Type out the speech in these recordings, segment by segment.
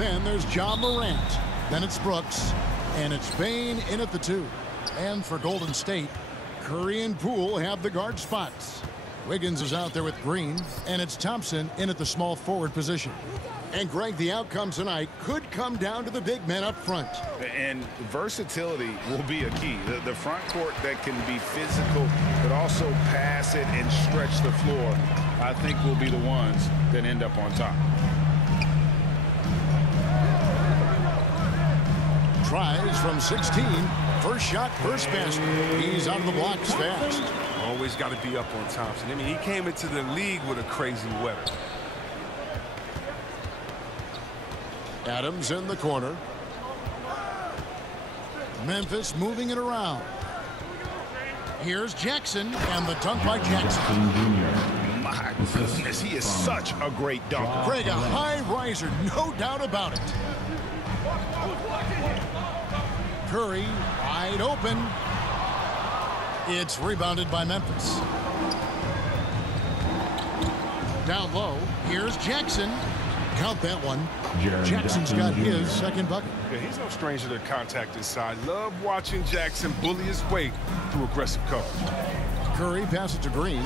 Then there's John Morant. Then it's Brooks. And it's Bane in at the 2. And for Golden State, Curry and Poole have the guard spots. Wiggins is out there with Green. And it's Thompson in at the small forward position. And, Greg, the outcome tonight could come down to the big men up front. And versatility will be a key. The front court that can be physical but also pass it and stretch the floor, I think, will be the ones that end up on top. Tries from 16. First shot, first basket. He's out of the blocks fast. Always got to be up on Thompson. I mean, he came into the league with a crazy weather. Adams in the corner. Memphis moving it around. Here's Jackson, and the dunk by Jackson. My goodness, he is such a great dunker. Greg, a high riser, no doubt about it. Curry wide open. It's rebounded by Memphis. Down low, here's Jackson. Count that one. Jackson's got his second bucket. Yeah, he's no stranger to contact inside. Love watching Jackson bully his way through aggressive coverage. Curry passes to Green.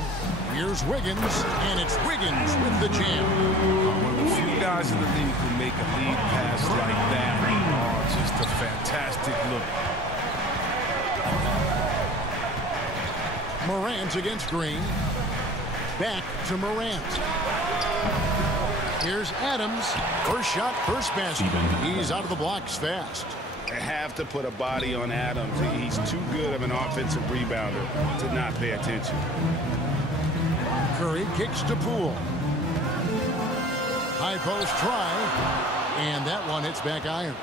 Here's Wiggins, and it's Wiggins with the jam. One of the few guys in the league who make a lead pass like that. Oh, just a fantastic look. Morant against Green. Back to Morant. Here's Adams. First shot, first basket. He's out of the blocks fast. I have to put a body on Adams. He's too good of an offensive rebounder to not pay attention. Curry kicks to Poole. High post try. And that one hits back iron.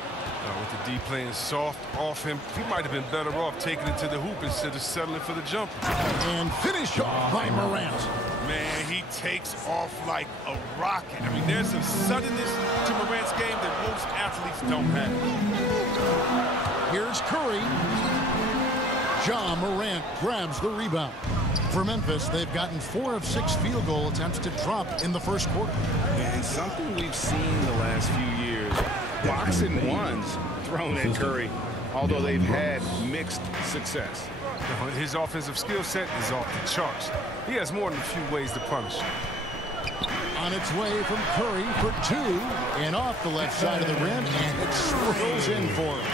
With the D playing soft off him, he might have been better off taking it to the hoop instead of settling for the jumper. And finished off by Morant. Man, he takes off like a rocket. I mean, there's a suddenness to Morant's game that most athletes don't have. Here's Curry. John Morant grabs the rebound. For Memphis, they've gotten 4 of 6 field goal attempts to drop in the first quarter. And something we've seen the last few years, boxing ones thrown at Curry, although they've had mixed success. His offensive skill set is off the charts. He has more than a few ways to punish. On its way from Curry for 2, and off the left side of the rim, and it swirls in for him.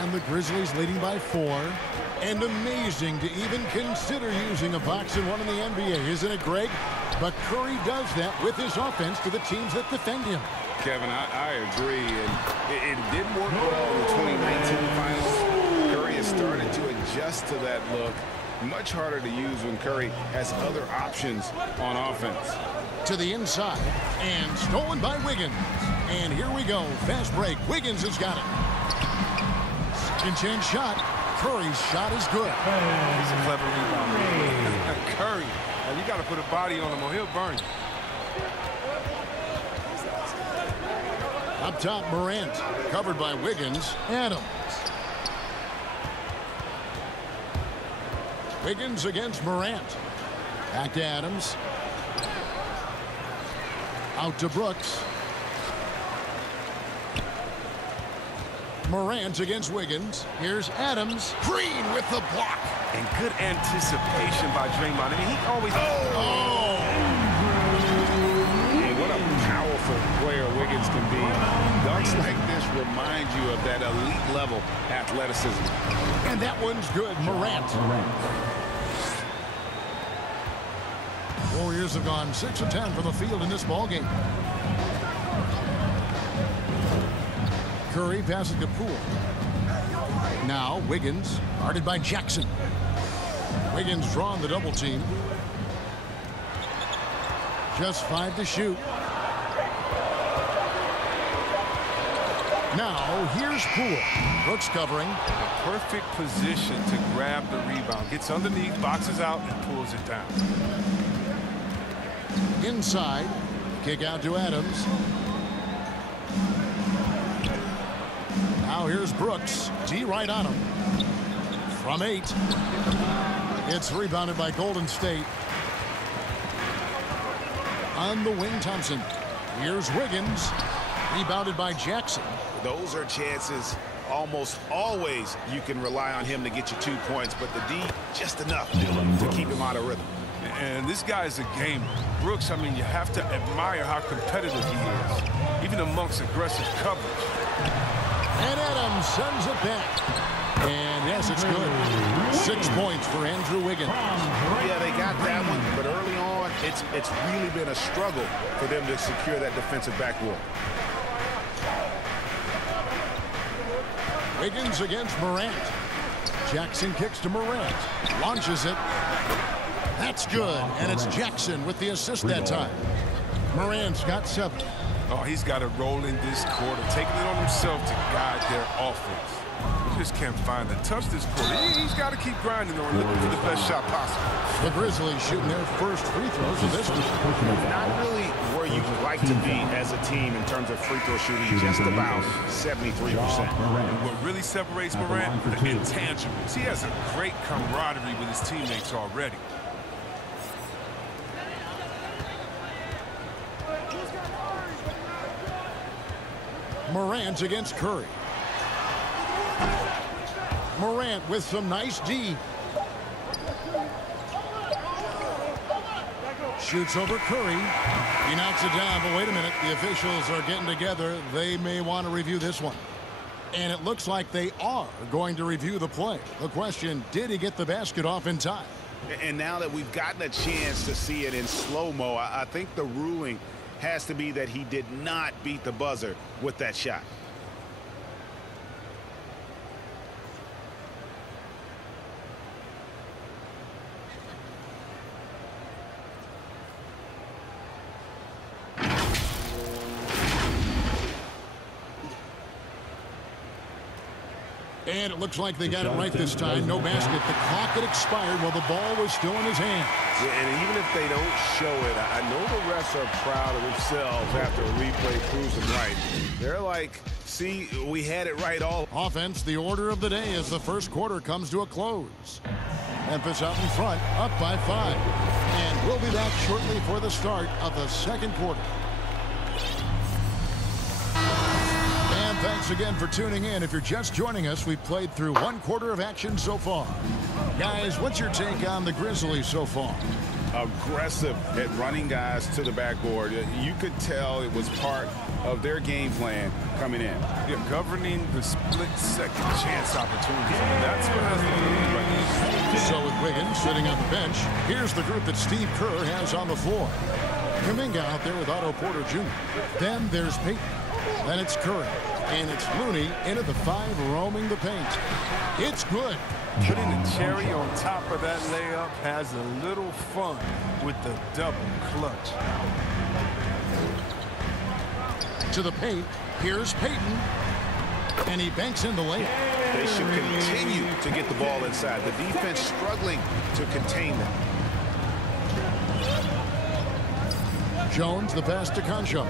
And the Grizzlies leading by 4. And amazing to even consider using a boxing one in the NBA, isn't it, Greg? But Curry does that with his offense to the teams that defend him. Kevin, I agree, and it didn't work well in the 2019 finals. Curry has started to adjust to that look. Much harder to use when Curry has other options on offense. To the inside, and stolen by Wiggins. And here we go, fast break. Wiggins has got it. Second chance shot. Curry's shot is good. He's a clever rebounder. Curry, you got to put a body on him or he'll burn you. Up top, Morant, covered by Wiggins. Adams. Wiggins against Morant. Back to Adams. Out to Brooks. Morant against Wiggins. Here's Adams. Green with the block. And good anticipation by Draymond. I mean, he always... Oh! And what a powerful player Wiggins can be. Dunks like this remind you of that elite level athleticism. And that one's good. Morant. Warriors have gone 6 of 10 from the field in this ballgame. Curry passing to Poole. Now Wiggins, guarded by Jackson. Wiggins drawing the double team. Just 5 to shoot. Now here's Poole. Brooks covering. A perfect position to grab the rebound. Gets underneath, boxes out, and pulls it down. Inside. Kick out to Adams. Now here's Brooks. D right on him. From 8. It's rebounded by Golden State. On the wing, Thompson. Here's Wiggins. Rebounded by Jackson. Those are chances almost always you can rely on him to get you 2 points, but the D just enough to keep him out of rhythm. And this guy is a gamer. Brooks, I mean, you have to admire how competitive he is, even amongst aggressive coverage. And Adams sends it back. And yes, it's good. 6 points for Andrew Wiggins. Yeah, they got that one, but early on, it's really been a struggle for them to secure that defensive backboard. Wiggins against Morant. Jackson kicks to Morant. Launches it. That's good. And it's Jackson with the assist that time. Morant's got 7. Oh, he's got a role in this quarter, taking it on himself to guide their offense. He just can't find the touch this quarter. He's got to keep grinding on, looking for the best shot possible. The Grizzlies shooting their first free throws of this one. Not really where you'd like to be as a team in terms of free throw shooting, just about 73%. And what really separates Morant, the intangibles. He has a great camaraderie with his teammates already. Morant against Curry. Morant with some nice D. Shoots over Curry. He knocks it down, but wait a minute. The officials are getting together. They may want to review this one. And it looks like they are going to review the play. The question, did he get the basket off in time? And now that we've gotten a chance to see it in slow-mo, I think the ruling has to be that he did not beat the buzzer with that shot. And it looks like they got it right this time. No basket. The clock had expired while the ball was still in his hands. Yeah, and even if they don't show it, I know the refs are proud of themselves after a replay proves them right. They're like, see, we had it right all. Offense, the order of the day as the first quarter comes to a close. Memphis out in front, up by 5. And we'll be back shortly for the start of the second quarter. Thanks again for tuning in. If you're just joining us, we've played through 1 quarter of action so far. Guys, what's your take on the Grizzlies so far? Aggressive at running guys to the backboard. You could tell it was part of their game plan coming in. Yeah, governing the split-second chance opportunities. I mean, that's what has to be right now. So with Wiggins sitting on the bench, here's the group that Steve Kerr has on the floor. Kuminga out there with Otto Porter Jr. Then there's Peyton. Then it's Curry. And it's Looney into the 5 roaming the paint. It's good. Putting the cherry on top of that layup has a little fun with the double clutch. To the paint. Here's Peyton. And he banks in the layup. They should continue to get the ball inside. The defense struggling to contain them. Jones, the pass to Concho.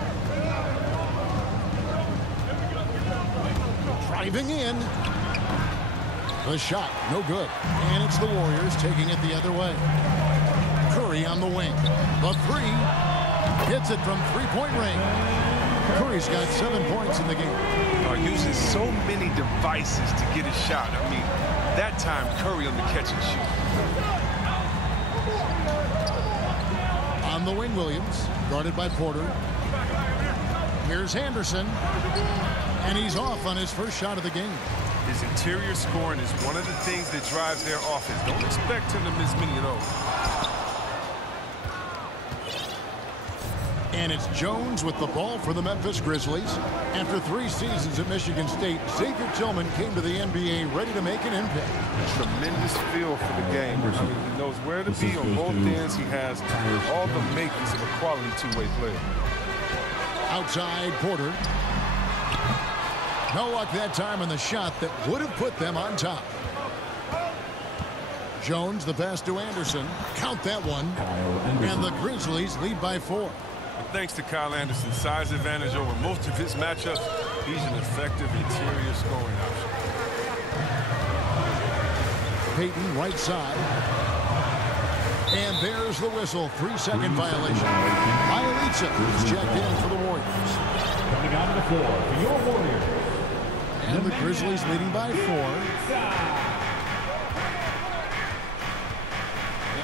Driving in. The shot, no good. And it's the Warriors taking it the other way. Curry on the wing. The 3. Hits it from three-point range. Curry's got 7 points in the game. Using so many devices to get a shot. I mean, that time Curry on the catch and shoot. On the wing, Williams. Guarded by Porter. Here's Anderson. And he's off on his first shot of the game. His interior scoring is one of the things that drives their offense. Don't expect him to miss many of those. And it's Jones with the ball for the Memphis Grizzlies. After 3 seasons at Michigan State, Xavier Tillman came to the NBA ready to make an impact. Tremendous feel for the game. I mean, he knows where to be on both ends. He has all the makings of a quality two-way player. Outside, Porter. No luck that time on the shot that would have put them on top. Jones, the pass to Anderson. Count that one. And the Grizzlies lead by 4. Thanks to Kyle Anderson's size advantage over most of his matchups, he's an effective interior scoring option. Peyton, right side. And there's the whistle. 3-second violation. Bielitsa is checked in for the Warriors. on the floor for your Warriors. And the Grizzlies leading by 4.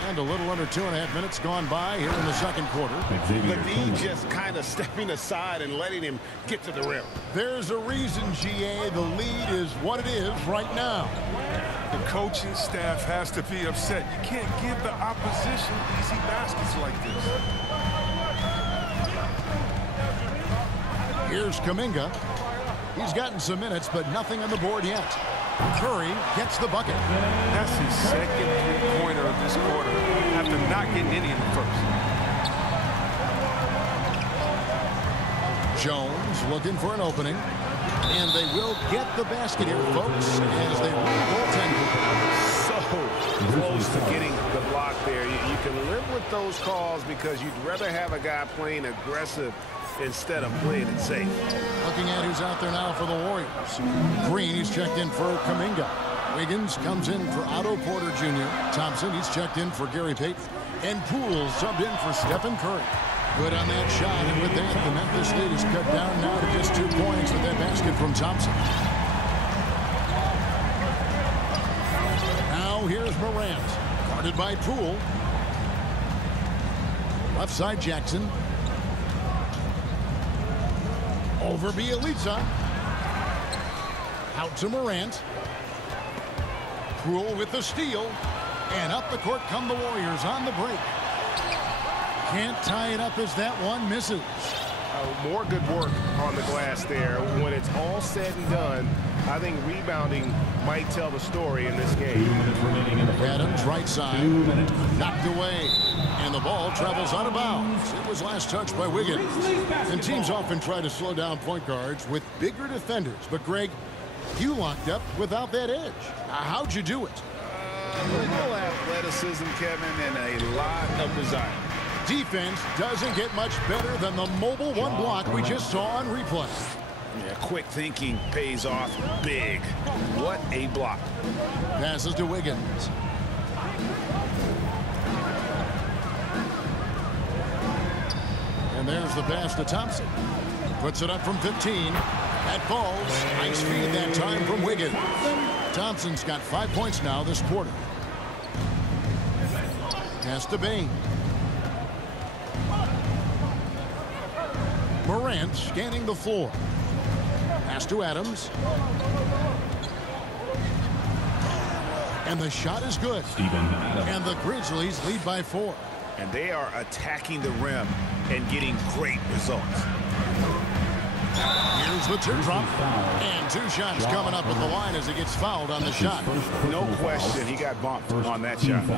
And a little under 2.5 minutes gone by here in the second quarter. McGee just kind of stepping aside and letting him get to the rim. There's a reason, GA, the lead is what it is right now. The coaching staff has to be upset. You can't give the opposition easy baskets like this. Here's Kuminga. He's gotten some minutes, but nothing on the board yet. Curry gets the bucket. That's his second three-pointer of this quarter after not getting any in the first. Jones looking for an opening. And they will get the basket here, folks, as they run goaltending. So close to getting the block there. You can live with those calls because you'd rather have a guy playing aggressive instead of playing it safe. Looking at who's out there now for the Warriors. Green, he's checked in for Kuminga. Wiggins comes in for Otto Porter Jr. Thompson, he's checked in for Gary Payton. And Poole subbed in for Stephen Curry. Good on that shot, and with that, the Memphis lead is cut down now to just 2 points with that basket from Thompson. Now here's Morant, guarded by Poole. Left side Jackson. Over Bielitsa. Out to Morant. Poole with the steal. And up the court come the Warriors on the break. Can't tie it up as that one misses. More good work on the glass there. When it's all said and done, I think rebounding might tell the story in this game. Adams, right side. Knocked away. And the ball travels out of bounds. It was last touched by Wiggins. And teams often try to slow down point guards with bigger defenders. But, Greg, you locked up without that edge. How'd you do it? A little athleticism, Kevin, and a lot of desire. Defense doesn't get much better than the mobile one block we just saw on replay. Yeah, quick thinking pays off big. What a block. Passes to Wiggins. And there's the pass to Thompson. Puts it up from 15. That falls. Nice feed that time from Wiggins. Thompson's got 5 points now this quarter. Pass to Bain. Morant scanning the floor. Pass to Adams. And the shot is good. And the Grizzlies lead by 4. And they are attacking the rim and getting great results. Here's the teardrop. And 2 shots coming up at the line as he gets fouled on the shot. No question, he got bumped on that shot.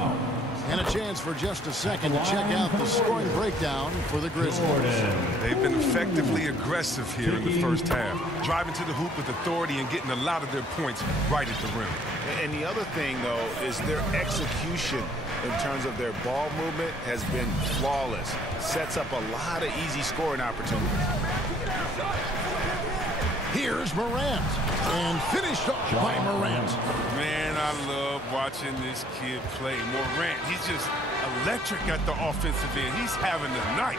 And a chance for just a second to check out the scoring breakdown for the Grizzlies. They've been effectively aggressive here in the first half, driving to the hoop with authority and getting a lot of their points right at the rim. And the other thing, though, is their execution in terms of their ball movement has been flawless. Sets up a lot of easy scoring opportunities. Here's Morant. And finished off by Morant. Man, I love watching this kid play. Morant, he's just electric at the offensive end. He's having a night.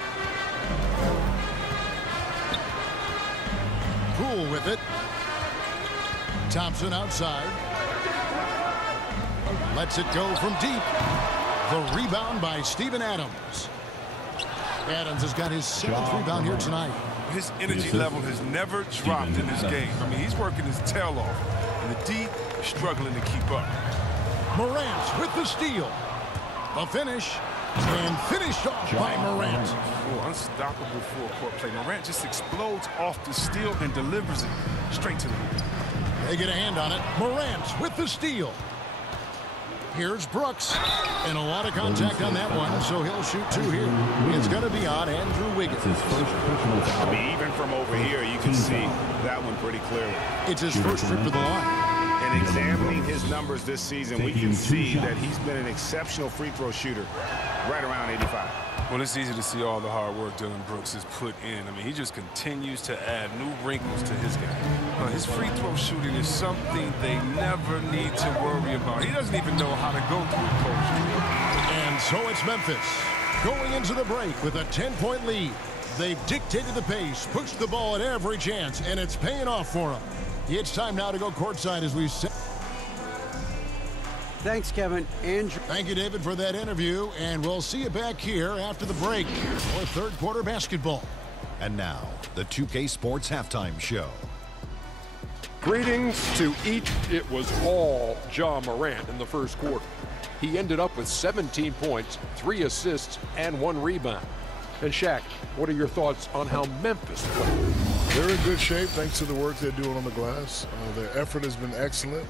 Poole with it. Thompson outside. Lets it go from deep. The rebound by Steven Adams. Adams has got his 7th rebound here tonight. His energy level has never dropped in this game. I mean, he's working his tail off. And the D struggling to keep up. Morant with the steal. The finish. And finished off by Morant. Oh, unstoppable full-court play. Morant just explodes off the steal and delivers it straight to the hoop. They get a hand on it. Morant with the steal. Here's Brooks. And a lot of contact on that one, so he'll shoot 2 here. It's going to be on Andrew Wiggins. I mean, even from over here, you can see that one pretty clearly. It's his first trip to the line. And examining his numbers this season, we can see that he's been an exceptional free throw shooter, right around 85. Well, it's easy to see all the hard work Dillon Brooks has put in. I mean, he just continues to add new wrinkles to his game. His free throw shooting is something they never need to worry about. He doesn't even know how to go through a post. And so it's Memphis going into the break with a 10-point lead. They've dictated the pace, pushed the ball at every chance, and it's paying off for them. It's time now to go courtside as we set. Thanks, Kevin. Andrew. Thank you, David, for that interview, and we'll see you back here after the break for third quarter basketball. And now, the 2K Sports Halftime Show. Greetings to each. It was all Ja Morant in the first quarter. He ended up with 17 points, 3 assists, and 1 rebound. And Shaq, what are your thoughts on how Memphis played? They're in good shape thanks to the work they're doing on the glass. Their effort has been excellent.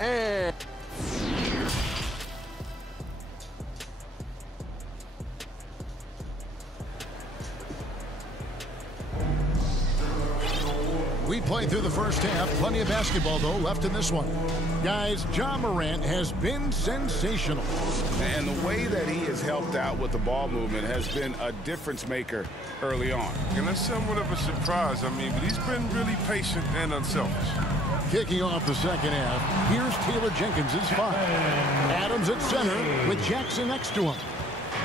And we played through the first half. Plenty of basketball, though, left in this one. Guys, Ja Morant has been sensational. And the way that he has helped out with the ball movement has been a difference maker early on. And that's somewhat of a surprise. I mean, but he's been really patient and unselfish. Kicking off the second half, here's Taylor Jenkins' 5. Adams at center with Jackson next to him.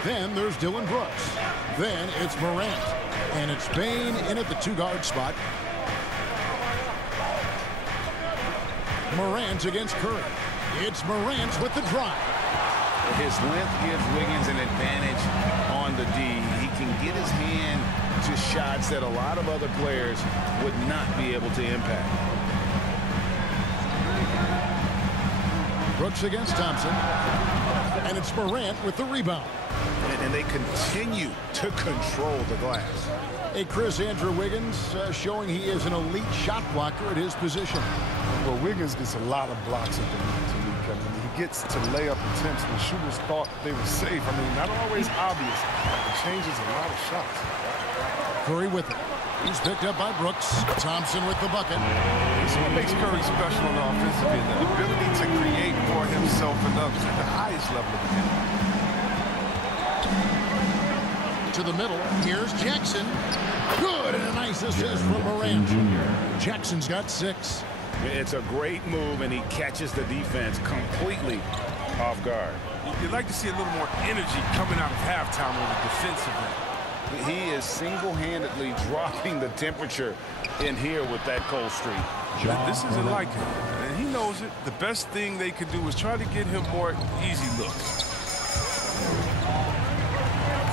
Then there's Dylan Brooks. Then it's Morant. And it's Bane in at the 2-guard spot. Morant against Curry. It's Morant with the drive. His length gives Wiggins an advantage on the D. He can get his hand to shots that a lot of other players would not be able to impact. Brooks against Thompson. And it's Morant with the rebound. And they continue to control the glass. A Andrew Wiggins showing he is an elite shot blocker at his position. Well, Wiggins gets a lot of blocks at the lead to me, Kevin. He gets to layup attempts when shooters thought they were safe. I mean, not always obvious. It changes a lot of shots. Curry with it. He's picked up by Brooks. Thompson with the bucket. This is what makes Curry special on the offensive end. The ability to create for himself and others at the highest level of the game. To the middle. Here's Jackson. Good, and a nice assist from Morant. Jackson's got 6. It's a great move, and he catches the defense completely off guard. You'd like to see a little more energy coming out of halftime on the defensive end. He is single-handedly dropping the temperature in here with that cold streak. This isn't like him, and he knows it. The best thing they could do is try to get him more easy looks.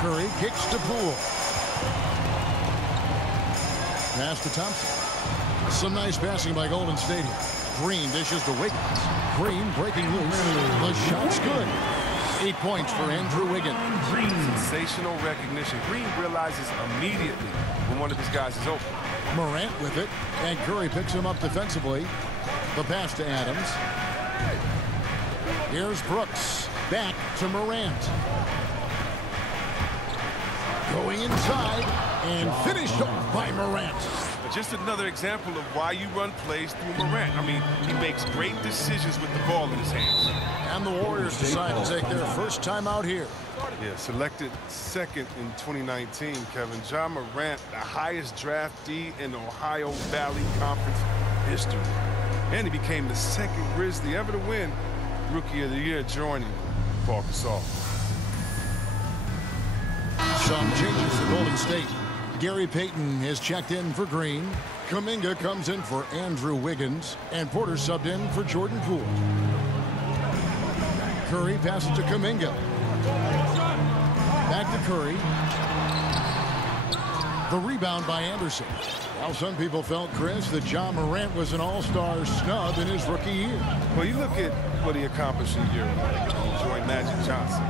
Curry kicks to Poole. Pass to Thompson. Some nice passing by Golden State. Green dishes to Wiggins. Green breaking loose. The shot's good. 8 points for Andrew Wiggins. Sensational recognition. Green realizes immediately when one of his guys is open. Morant with it, and Curry picks him up defensively. The pass to Adams. Here's Brooks. Back to Morant. Going inside and finished off by Morant. Just another example of why you run plays through Morant. I mean, he makes great decisions with the ball in his hands. And the Warriors decide to take their first time out here. Yeah, selected second in 2019, Kevin. Ja Morant, the highest draftee in Ohio Valley Conference history. And he became the second Grizzly ever to win Rookie of the Year, joining Paul Gasol. Some changes for Golden State. Gary Payton has checked in for Green. Kuminga comes in for Andrew Wiggins. And Porter subbed in for Jordan Poole. Curry passes to Kuminga. Back to Curry. The rebound by Anderson. Well, some people felt, Chris, that Ja Morant was an all-star snub in his rookie year. Well, you look at what he accomplished in year one. Joined Magic Johnson.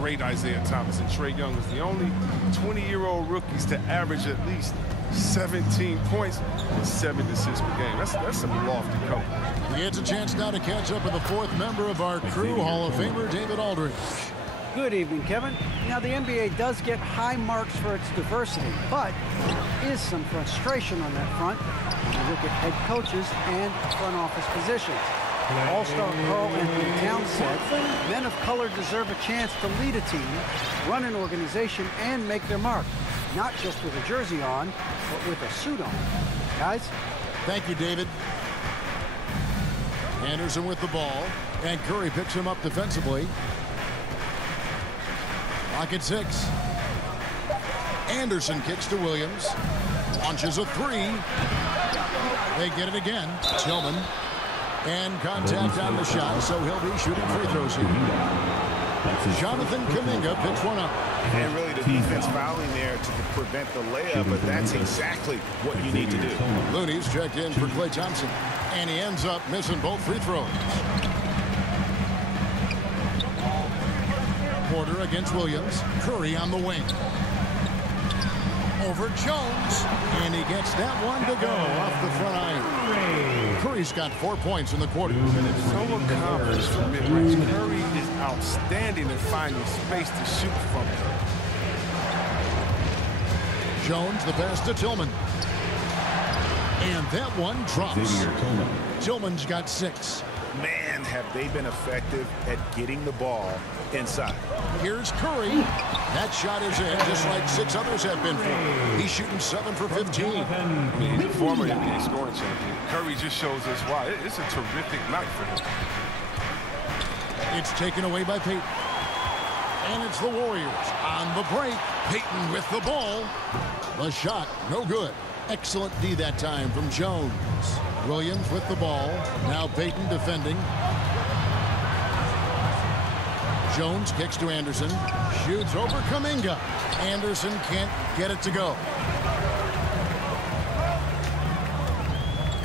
Great Isaiah Thomas, and Trae Young was the only 20-year-old rookies to average at least 17 points and 7 assists per game. That's some lofty cover. He gets a chance now to catch up with the fourth member of our crew, Hall of Famer David Aldridge. Good evening, Kevin. Now, the NBA does get high marks for its diversity, but there is some frustration on that front when you look at head coaches and front office positions. All-star Karl Anthony Towns said, men of color deserve a chance to lead a team, run an organization, and make their mark. Not just with a jersey on, but with a suit on. Guys? Thank you, David. Anderson with the ball, and Curry picks him up defensively. Clock at 6. Anderson kicks to Williams. Launches a 3. They get it again. Tillman. And contact on the shot, so he'll be shooting free throws here. Jonathan Kuminga picks one up. And really the defense fouling there to prevent the layup, but that's exactly what you need to do. Looney's checked in for Klay Thompson, and he ends up missing both free throws. Porter against Williams. Curry on the wing. Over Jones, and he gets that one to go off the front iron. Curry's got 4 points in the quarter. So accomplished from mid-range. Curry is outstanding at finding space to shoot from. Jones, the pass to Tillman. And that one drops. Tillman's got 6. Man, have they been effective at getting the ball inside. Here's Curry. That shot is in, just like 6 others have been for. He's shooting 7 for 15. I mean, he's a former NBA scoring champion. Curry just shows us why. It's a terrific night for him. It's taken away by Payton. And it's the Warriors on the break. Payton with the ball. The shot, no good. Excellent D that time from Jones. Williams with the ball. Now Payton defending. Jones kicks to Anderson. Shoots over Kuminga. Anderson can't get it to go.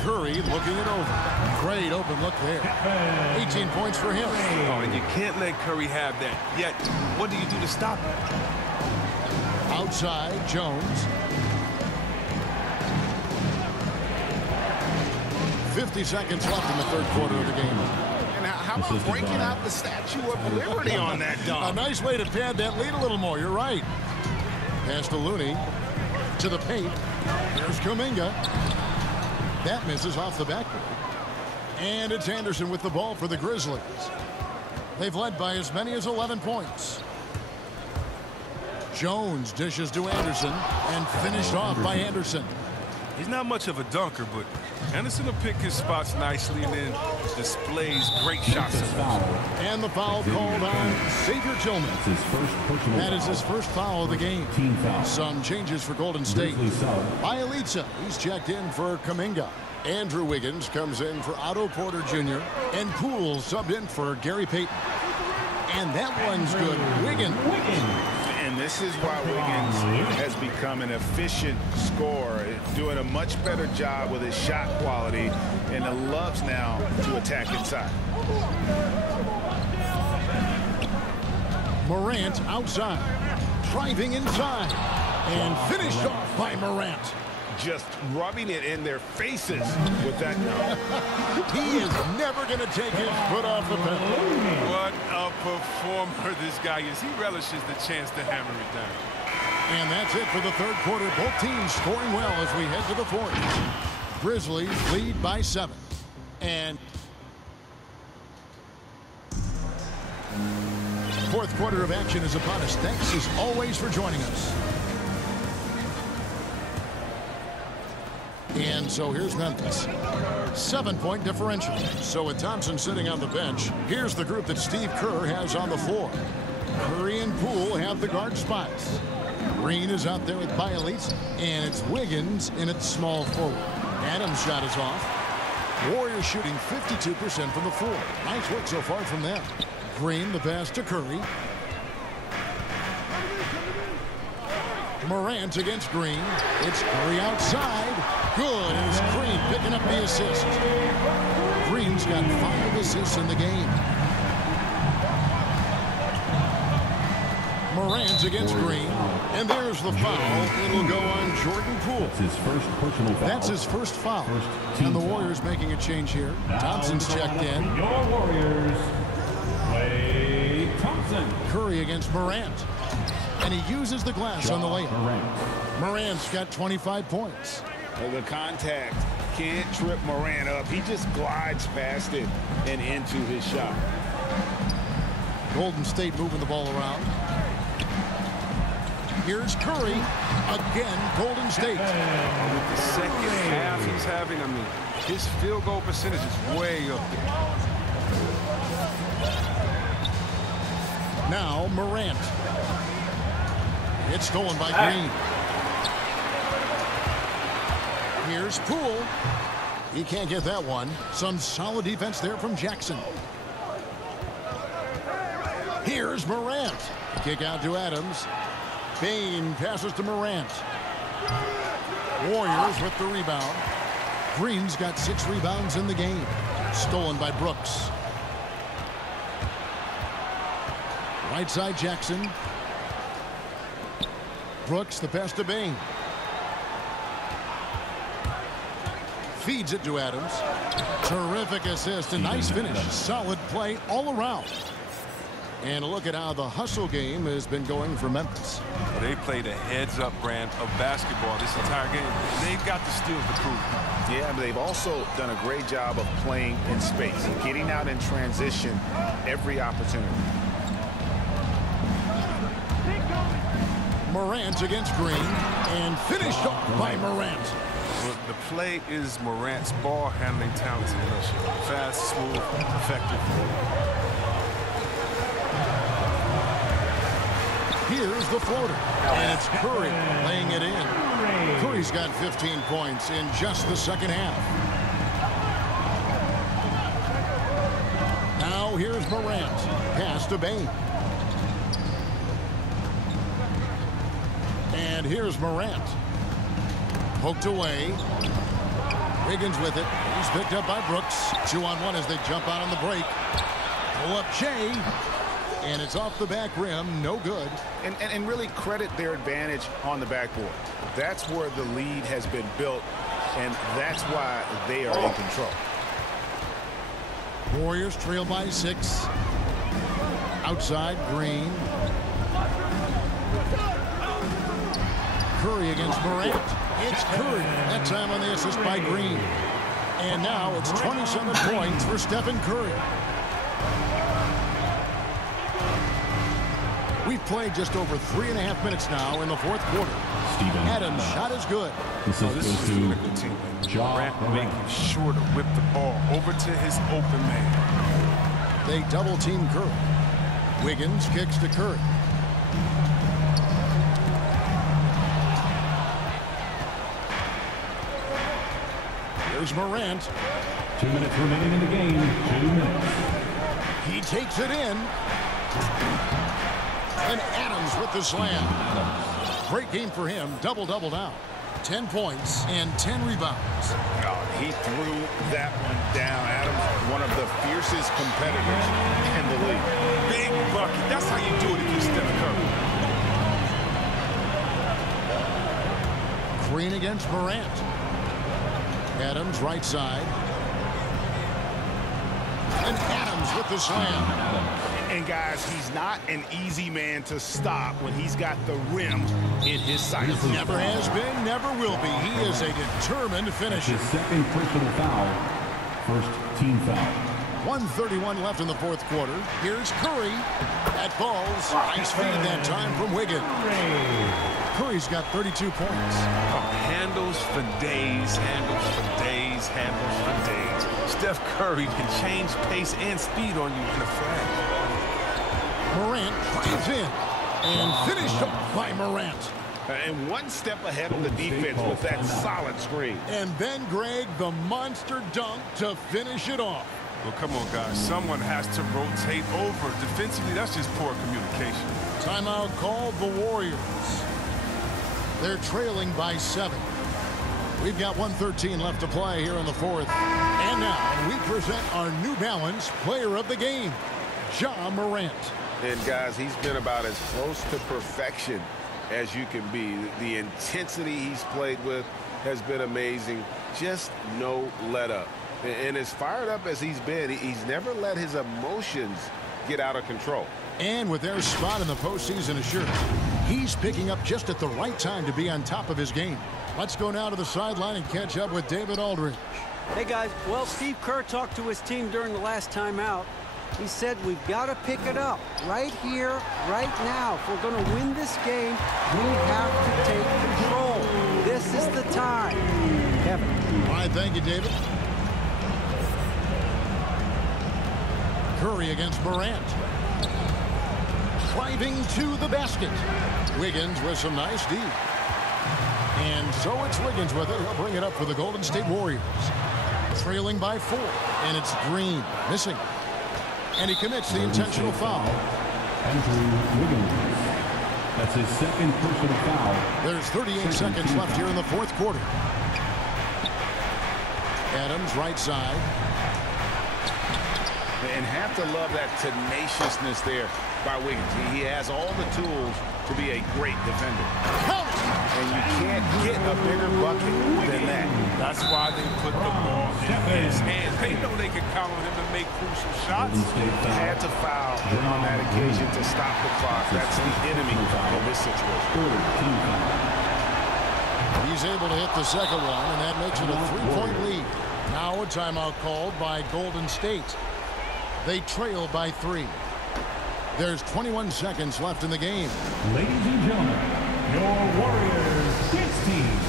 Curry looking it over. Great open look there. 18 points for him. Oh, and you can't let Curry have that. Yet, what do you do to stop him? Outside, Jones. 50 seconds left in the third quarter of the game. And how about breaking out the Statue of Liberty on that dunk? A nice way to pad that lead a little more. You're right. Pass to Looney. To the paint. Here's Kuminga. That misses off the backboard. And it's Anderson with the ball for the Grizzlies. They've led by as many as 11 points. Jones dishes to Anderson and finished off by Anderson. He's not much of a dunker, but Anderson will pick his spots nicely and then displays great shots. And the foul called on Xavier Tillman. That is his first foul of the game. Some changes for Golden State. Bielitsa, he's checked in for Kuminga. Andrew Wiggins comes in for Otto Porter Jr. And Poole subbed in for Gary Payton. And that one's good. Wiggins. And this is why Wiggins has become an efficient scorer, doing a much better job with his shot quality, and loves now to attack inside. Morant outside, driving inside, and finished off by Morant. Just rubbing it in their faces with that. He is never going to take his foot off the pedal. What a performer this guy is. He relishes the chance to hammer it down. And that's it for the third quarter. Both teams scoring well as we head to the fourth. Grizzlies lead by 7. And fourth quarter of action is upon us. Thanks as always for joining us. And so here's Memphis. 7-point differential. So with Thompson sitting on the bench, here's the group that Steve Kerr has on the floor. Curry and Poole have the guard spots. Green is out there with Bielitsa, and it's Wiggins in its small forward. Adams' shot is off. Warriors shooting 52% from the floor. Nice work so far from them. Green, the pass to Curry. Morant against Green. It's Curry outside. Good, and it's Green picking up the assist. Green's got 5 assists in the game. Morant against Green. And there's the foul. It'll go on Jordan Poole. That's his first personal foul. That's his first foul. And the Warriors making a change here. Thompson's checked in. Your Warriors, Klay Thompson. Curry against Morant. And he uses the glass on the layup. Morant's got 25 points. The contact can't trip Morant up. He just glides past it and into his shot. Golden State moving the ball around. Here's Curry. Again, Golden State. With the second half he's having, I mean, his field goal percentage is way up there. Now Morant. It's stolen by Green. Here's Poole. He can't get that one. Some solid defense there from Jackson. Here's Morant. Kick out to Adams. Bane passes to Morant. Warriors with the rebound. Green's got 6 rebounds in the game. Stolen by Brooks. Right side Jackson. Brooks, the pass to Bane. Feeds it to Adams. Terrific assist. A nice finish. Solid play all around. And a look at how the hustle game has been going for Memphis. Well, they played a heads-up brand of basketball this entire game. They've got the steals to prove it. Yeah, but they've also done a great job of playing in space, getting out in transition every opportunity. Morant against Green, and finished off by Morant. Well, the play is Morant's ball handling talents in a nutshell. Fast, smooth, effective. Here's the floater, and it's Curry laying it in. Curry's got 15 points in just the second half. Now here's Morant. Pass to Bane. And here's Morant. Poked away. Wiggins with it. He's picked up by Brooks. 2-on-1 as they jump out on the break. Pull up Shea. And it's off the back rim. No good. And really credit their advantage on the backboard. That's where the lead has been built, and that's why they are in control. Warriors trail by 6. Outside, Green. Curry against Morant. It's Curry. That time on the assist by Green. And now it's 27 points for Stephen Curry. We've played just over 3.5 minutes now in the fourth quarter. Adams' shot is good. This is a critical team. Morant making sure to whip the ball over to his open man. They double team Curry. Wiggins kicks to Curry. Here's Morant. 2 minutes remaining in the game. 2 minutes. He takes it in. And Adams with the slam. Great game for him. Double-double now. 10 points and 10 rebounds. Oh, he threw that one down. Adams, one of the fiercest competitors in the league. Big bucket. That's how you do it if you're Stephen Curry. Green against Morant. Adams right side. And Adams with the slam. And guys, he's not an easy man to stop when he's got the rim in his sights. Never has been, never will be. He is a determined finisher. His second personal foul. First team foul. 1:31 left in the fourth quarter. Here's Curry. That falls. Nice feed that time from Wiggins. Curry's got 32 points. Handles for days, handles for days, handles for days. Steph Curry can change pace and speed on you in a flash. Morant drives in and finished off by Morant. And one step ahead of the defense with that solid screen. And then Greg, the monster dunk to finish it off. Well, come on, guys. Someone has to rotate over. Defensively, that's just poor communication. Timeout called the Warriors. They're trailing by 7. We've got 1:13 left to play here in the fourth. And now we present our New Balance player of the game, Ja Morant. And guys, he's been about as close to perfection as you can be. The intensity he's played with has been amazing. Just no let up. And as fired up as he's been, he's never let his emotions get out of control. And with their spot in the postseason assured, he's picking up just at the right time to be on top of his game. Let's go now to the sideline and catch up with David Aldridge. Hey, guys. Well, Steve Kerr talked to his team during the last timeout. He said we've got to pick it up right here, right now. If we're going to win this game, we have to take control. This is the time. Kevin. All right, thank you, David. Curry against Morant. driving to the basket. Wiggins with some nice D. And so it's Wiggins with it. He'll bring it up for the Golden State Warriors. Trailing by 4. And it's Green missing. And he commits the intentional foul. Andrew Wiggins. That's his second personal foul. There's 38 seconds left here in the fourth quarter. Adams right side. And have to love that tenaciousness there by Wiggins. He has all the tools to be a great defender. And you can't get a bigger bucket than that. That's why they put the ball in his hands. They know they can count on him to make crucial shots. Had to foul on that occasion to stop the clock. That's the enemy in this situation. He's able to hit the second one, and that makes it a 3-point lead. Now a timeout called by Golden State. They trail by 3. There's 21 seconds left in the game. Ladies and gentlemen, your Warriors dance team.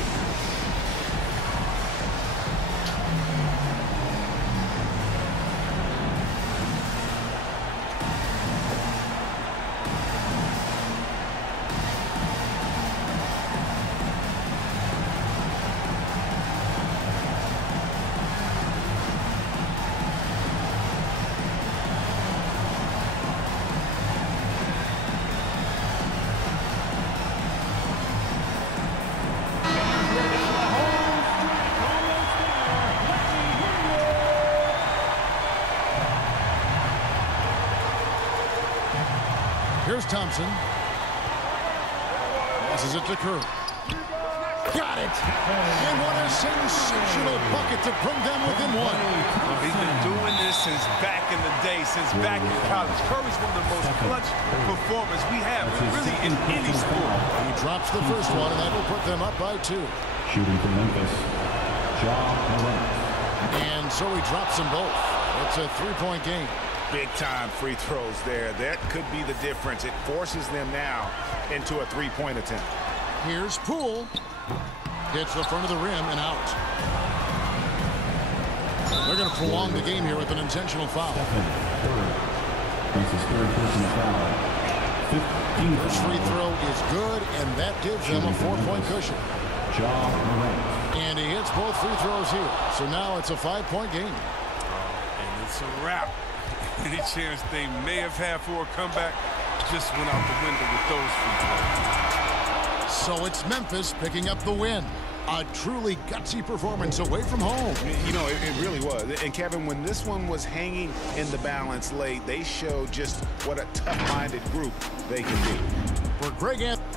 Here's Thompson. Passes it to Curry. Got it! And what a sensational bucket to bring them within 1. He's been doing this since back in the day, since back in college. Curry's one of the most clutch performers we have, really, in any sport. He drops the first one, and that will put them up by 2. Shooting for Memphis, Ja Morant. And so he drops them both. It's a 3-point game. Big-time free throws there. That could be the difference. It forces them now into a 3-point attempt. Here's Poole. Hits the front of the rim and out. They're going to prolong the game here with an intentional foul. That's his third personal foul. 15. First free throw is good, and that gives them a 4-point cushion. Ja Morant. And he hits both free throws here. So now it's a 5-point game. And it's a wrap. Any chance they may have had for a comeback just went out the window with those free throws. So it's Memphis picking up the win. A truly gutsy performance away from home. You know, it really was. And Kevin, when this one was hanging in the balance late, they showed just what a tough-minded group they can be. For Greg Anthony.